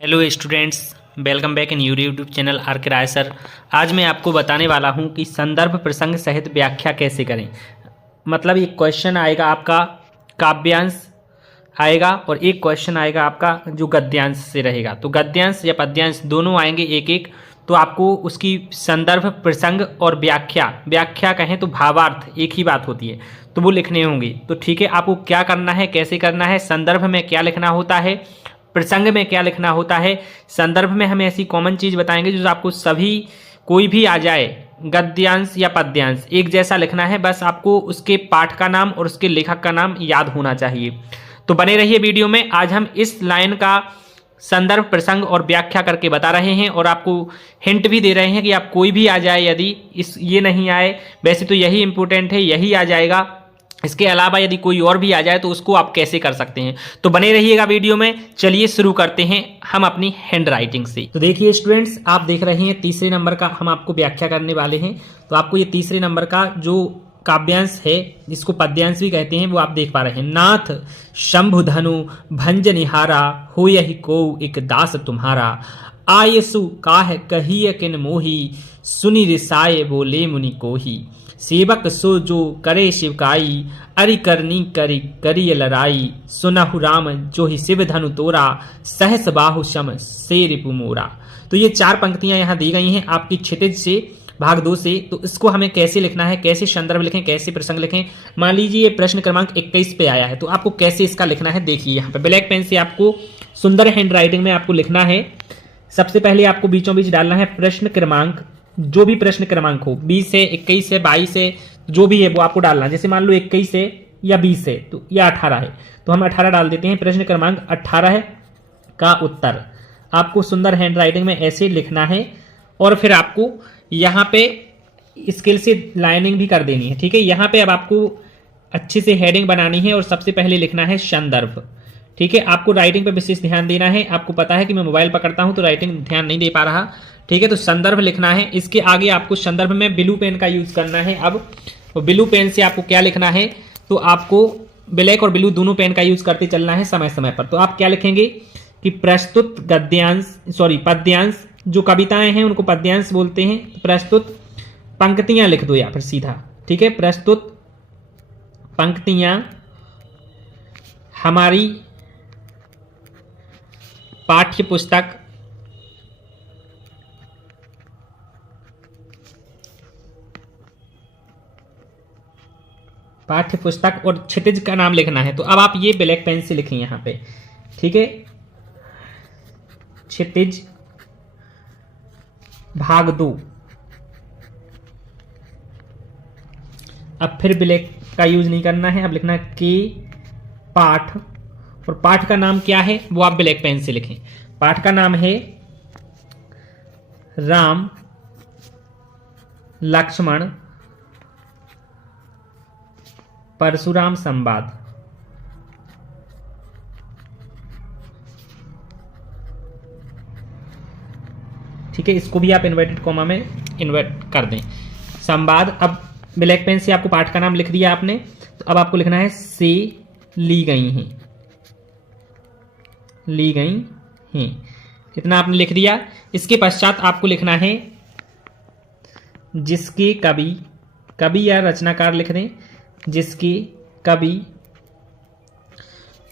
Hello students, welcome back in YouTube channel are के राय sir. आज मैं आपको बताने वाला हूं कि संदर्भ प्रसंग सहित व्याख्या कैसे करें। मतलब एक क्वेश्चन आएगा आपका काव्यांश आएगा और एक क्वेश्चन आएगा आपका जो गद्यांश से रहेगा। तो गद्यांश या पद्यांश दोनों आएंगे एक एक। तो आपको उसकी संदर्भ प्रसंग और व्याख्या कहें तो भावार्थ एक ही बात होती है, तो वो लिखने होंगे। तो ठीक है, आपको क्या करना है, कैसे करना है, संदर्भ में क्या लिखना होता है, प्रसंग में क्या लिखना होता है। संदर्भ में हमें ऐसी कॉमन चीज़ बताएंगे जो आपको सभी कोई भी आ जाए, गद्यांश या पद्यांश एक जैसा लिखना है। बस आपको उसके पाठ का नाम और उसके लेखक का नाम याद होना चाहिए। तो बने रहिए वीडियो में। आज हम इस लाइन का संदर्भ प्रसंग और व्याख्या करके बता रहे हैं और आपको हिंट भी दे रहे हैं कि आप कोई भी आ जाए, यदि ये नहीं आए, वैसे तो यही इंपॉर्टेंट है, यही आ जाएगा। इसके अलावा यदि कोई और भी आ जाए तो उसको आप कैसे कर सकते हैं। तो बने रहिएगा वीडियो में। चलिए शुरू करते हैं हम अपनी हैंड राइटिंग से। तो देखिए स्टूडेंट्स, आप देख रहे हैं तीसरे नंबर का हम आपको व्याख्या करने वाले हैं। तो आपको ये तीसरे नंबर का जो काव्यांश है, जिसको पद्यांश भी कहते हैं, वो आप देख पा रहे हैं। नाथ शंभु धनु भंज निहारा, हो यही को एक दास तुम्हारा, आयसु काह कहिय किन मोही, सुनि रिसाए बोले मुनि कोही, सेवक सो जो करे शिवकाई, अरि करनी करी करिय लड़ाई, सुनहु राम जो ही शिव धनु तोरा, सहस बाहु शम से रिपु मोरा। तो ये चार पंक्तियां यहाँ दी गई हैं आपकी क्षितिज से भाग 2 से। तो इसको हमें कैसे लिखना है, कैसे संदर्भ लिखें, कैसे प्रसंग लिखें। मान लीजिए ये प्रश्न क्रमांक 21 पे आया है, तो आपको कैसे इसका लिखना है। देखिए यहाँ पे ब्लैक पेन से आपको सुंदर हैंड राइटिंग में आपको लिखना है। सबसे पहले आपको बीचों बीच डालना है प्रश्न क्रमांक, जो भी प्रश्न क्रमांक हो, 20 है, 21 है, 22 है, जो भी है वो आपको डालना है। जैसे मान लो 21 है या 20 है तो या 18 है, तो हम 18 डाल देते हैं। प्रश्न क्रमांक 18 का उत्तर आपको सुंदर हैंड राइटिंग में ऐसे लिखना है और फिर आपको यहाँ पे स्केल से लाइनिंग भी कर देनी है। ठीक है, यहाँ पे अब आपको अच्छे से हेडिंग बनानी है और सबसे पहले लिखना है संदर्भ। ठीक है, आपको राइटिंग पे विशेष ध्यान देना है। आपको पता है कि मैं मोबाइल पकड़ता हूं तो राइटिंग ध्यान नहीं दे पा रहा। ठीक है, तो संदर्भ लिखना है। इसके आगे आपको संदर्भ में ब्लू पेन का यूज करना है। अब ब्लू पेन से आपको क्या लिखना है, तो आपको ब्लैक और ब्लू दोनों पेन का यूज करते चलना है समय समय पर। तो आप क्या लिखेंगे कि प्रस्तुत पद्यांश, जो कविताएं हैं उनको पद्यांश बोलते हैं। प्रस्तुत पंक्तियां लिख दो या फिर सीधा। ठीक है, प्रस्तुत पंक्तियां हमारी पाठ्य पुस्तक और क्षितिज का नाम लिखना है। तो अब आप ये ब्लैक पेन से लिखें यहां पे। ठीक है, क्षितिज भाग 2। अब फिर ब्लैक का यूज नहीं करना है, अब लिखना है के पाठ, और पाठ का नाम क्या है वो आप ब्लैक पेन से लिखें। पाठ का नाम है राम लक्ष्मण परशुराम संवाद। ठीक है, इसको भी आप इन्वर्टेड कॉमा में इन्वर्ट कर दें, संवाद। अब ब्लैक पेन से आपको पाठ का नाम लिख दिया आपने, तो अब आपको लिखना है से ली गई हैं, इतना आपने लिख दिया। इसके पश्चात आपको लिखना है जिसके कवि या रचनाकार लिख दें, जिसके कवि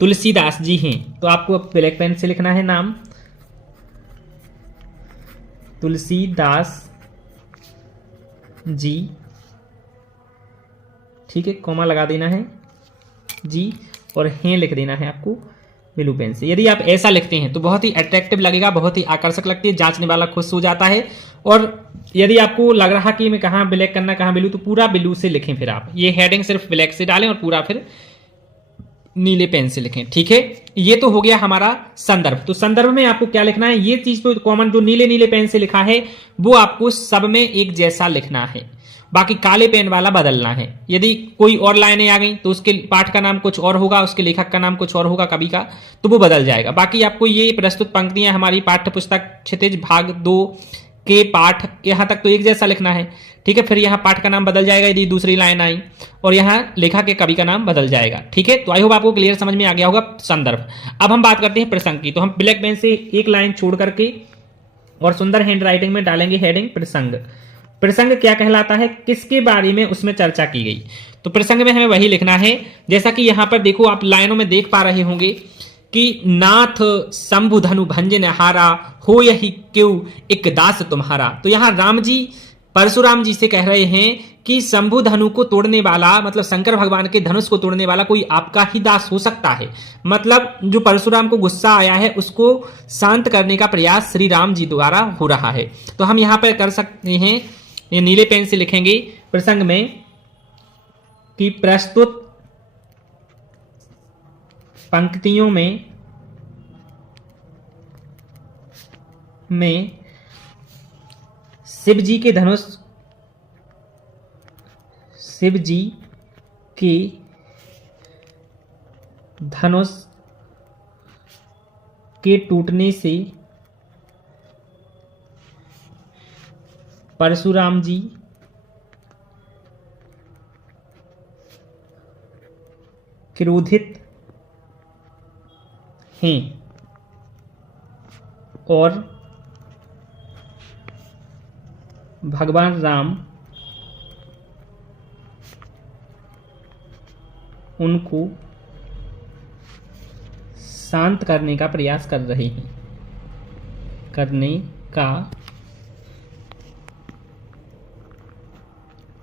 तुलसीदास जी हैं। तो आपको ब्लैक पेन से लिखना है नाम तुलसीदास जी। ठीक है, कॉमा लगा देना है जी और हैं लिख देना है आपको ब्लू पेन से। यदि आप ऐसा लिखते हैं तो बहुत ही अट्रैक्टिव लगेगा, बहुत ही आकर्षक लगती है, जांचने वाला खुश हो जाता है। और यदि आपको लग रहा कि मैं कहाँ ब्लैक करना कहाँ ब्लू, तो पूरा ब्लू से लिखें। फिर आप ये हेडिंग सिर्फ ब्लैक से डालें और पूरा फिर नीले पेन से लिखें। ठीक है, ये तो हो गया हमारा संदर्भ। तो संदर्भ में आपको क्या लिखना है, ये चीज तो कॉमन जो नीले पेन से लिखा है वो आपको सब में एक जैसा लिखना है, बाकी काले पेन वाला बदलना है। यदि कोई और लाइनें आ गई तो उसके पाठ का नाम कुछ और होगा, उसके लेखक का नाम कुछ और होगा कवि का, तो वो बदल जाएगा। बाकी आपको ये प्रस्तुत पंक्तियां हमारी पाठ्य पुस्तक क्षितिज भाग 2 के पाठ, यहाँ तक तो एक जैसा लिखना है, ठीक है। फिर यहाँ पाठ का नाम बदल जाएगा यदि दूसरी लाइन आई, और यहाँ लेखा के कवि का नाम बदल जाएगा, ठीक है। तो आई होप आपको क्लियर समझ में आ गया होगा संदर्भ। अब हम बात करते हैं प्रसंग की। तो हम ब्लैक पेन से एक लाइन छोड़ करके और सुंदर हैंड राइटिंग में डालेंगे हेडिंग प्रसंग। प्रसंग क्या कहलाता है, किसके बारे में उसमें चर्चा की गई। तो प्रसंग में हमें वही लिखना है जैसा कि यहाँ पर देखो, आप लाइनों में देख पा रहे होंगे कि नाथ शंभु धनु भंजन हारा, हो यही क्यों एक दास तुम्हारा। तो यहाँ राम जी परशुराम जी से कह रहे हैं कि शंभु धनु को तोड़ने वाला, मतलब शंकर भगवान के धनुष को तोड़ने वाला कोई आपका ही दास हो सकता है। मतलब जो परशुराम को गुस्सा आया है उसको शांत करने का प्रयास श्री राम जी द्वारा हो रहा है। तो हम यहाँ पर कर सकते हैं, ये नीले पेन से लिखेंगे प्रसंग में कि प्रस्तुत पंक्तियों में शिव जी के धनुष, शिव जी के धनुष के टूटने से परशुराम जी क्रोधित हैं और भगवान राम उनको शांत करने का प्रयास कर रहे हैं, करने का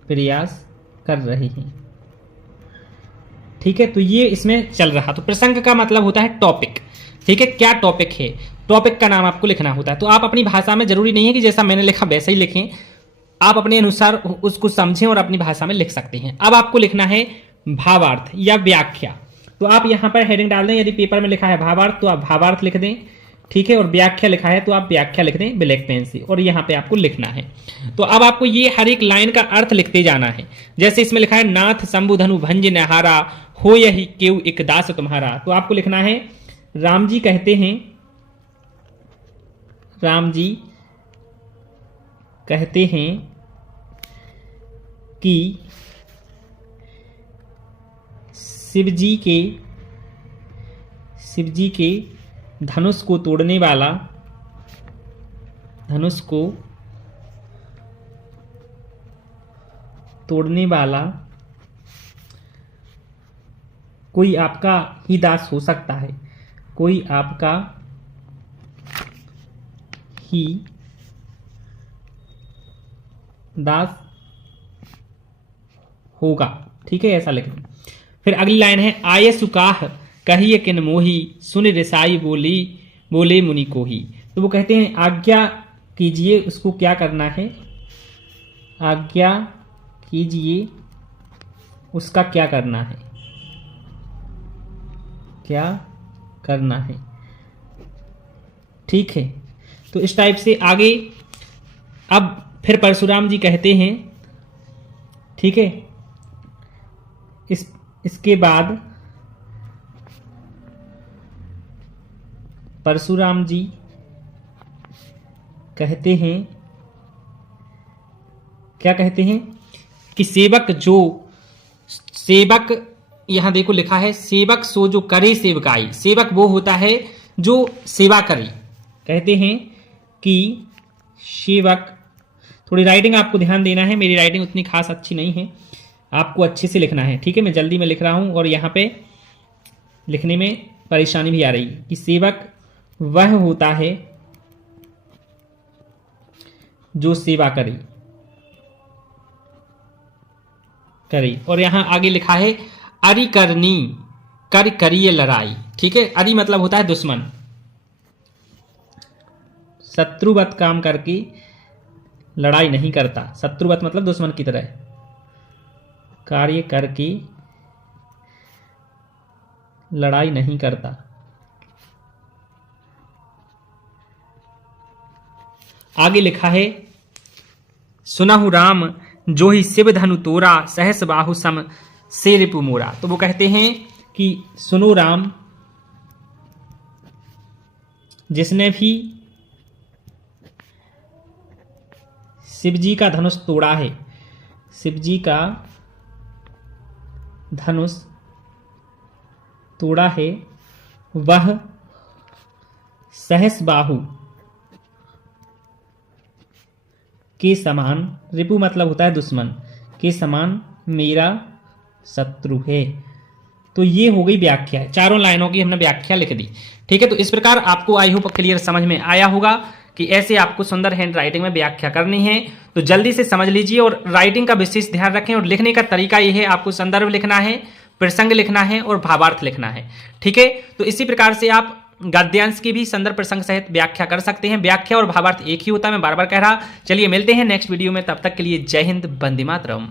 प्रयास कर रहे हैं, ठीक है। तो ये इसमें चल रहा। तो प्रसंग का मतलब होता है टॉपिक, ठीक है। क्या टॉपिक है, टॉपिक का नाम आपको लिखना होता है। तो आप अपनी भाषा में, जरूरी नहीं है कि जैसा मैंने लिखा वैसा ही लिखें, आप अपने अनुसार उसको समझें और अपनी भाषा में लिख सकते हैं। अब आपको लिखना है भावार्थ या व्याख्या। तो आप यहाँ पर हेडिंग डाल दें, यदि पेपर में लिखा है भावार्थ तो आप भावार्थ लिख दें, ठीक है। और व्याख्या लिखा है तो आप व्याख्या लिख दें ब्लैक पेन से, और यहाँ पे आपको लिखना है। तो अब आपको ये हर एक लाइन का अर्थ लिखते जाना है। जैसे इसमें लिखा है नाथ शंभु धनु भंज नहारा, हो यही केउ एक दास तुम्हारा। तो आपको लिखना है राम जी कहते हैं, राम जी कहते हैं कि शिव जी के धनुष को तोड़ने वाला, धनुष को तोड़ने वाला कोई आपका ही दास हो सकता है, कोई आपका ही दास होगा, ठीक है, ऐसा लिखें। फिर अगली लाइन है आये सुकाह कहिए किन मोही, सुन रिसाई बोले मुनि को ही। तो वो कहते हैं आज्ञा कीजिए, उसको क्या करना है, आज्ञा कीजिए उसका क्या करना है, क्या करना है, ठीक है। तो इस टाइप से आगे अब फिर परशुराम जी कहते हैं, ठीक है। इसके बाद परशुराम जी कहते हैं, क्या कहते हैं कि सेवक यहां देखो लिखा है सेवक सो जो करे सेवकाई। सेवक वो होता है जो सेवा करे। कहते हैं कि सेवक, थोड़ी राइटिंग आपको ध्यान देना है, मेरी राइटिंग उतनी खास अच्छी नहीं है, आपको अच्छे से लिखना है, ठीक है। मैं जल्दी में लिख रहा हूं और यहाँ पे लिखने में परेशानी भी आ रही कि सेवक वह होता है जो सेवा करे। और यहां आगे लिखा है अरि करनी कर करिए लड़ाई, ठीक है। अरि मतलब होता है दुश्मन, शत्रुवत काम करके लड़ाई नहीं करता। शत्रुवत मतलब दुश्मन की तरह कार्य करके लड़ाई नहीं करता। आगे लिखा है सुनहु राम जो ही शिव धनु तोरा, सहस बाहु सम से रिपु मोरा। तो वो कहते हैं कि सुनो राम, जिसने भी शिवजी का धनुष तोड़ा है, शिवजी का धनुष तोड़ा है, वह सहस बाहु के समान, रिपु मतलब होता है दुश्मन, के समान मेरा शत्रु है। तो ये हो गई व्याख्या, चारों लाइनों की हमने व्याख्या लिख दी। ठीक है, तो इस प्रकार आपको आई होप क्लियर समझ में आया होगा कि ऐसे आपको सुंदर हैंड राइटिंग में व्याख्या करनी है। तो जल्दी से समझ लीजिए और राइटिंग का विशेष ध्यान रखें। और लिखने का तरीका ये है, आपको संदर्भ लिखना है, प्रसंग लिखना है और भावार्थ लिखना है। ठीक है, तो इसी प्रकार से आप गद्यांश की भी संदर्भ प्रसंग सहित व्याख्या कर सकते हैं। व्याख्या और भावार्थ एक ही होता है, मैं बार बार कह रहा। चलिए मिलते हैं नेक्स्ट वीडियो में, तब तक के लिए जय हिंद, वंदे मातरम।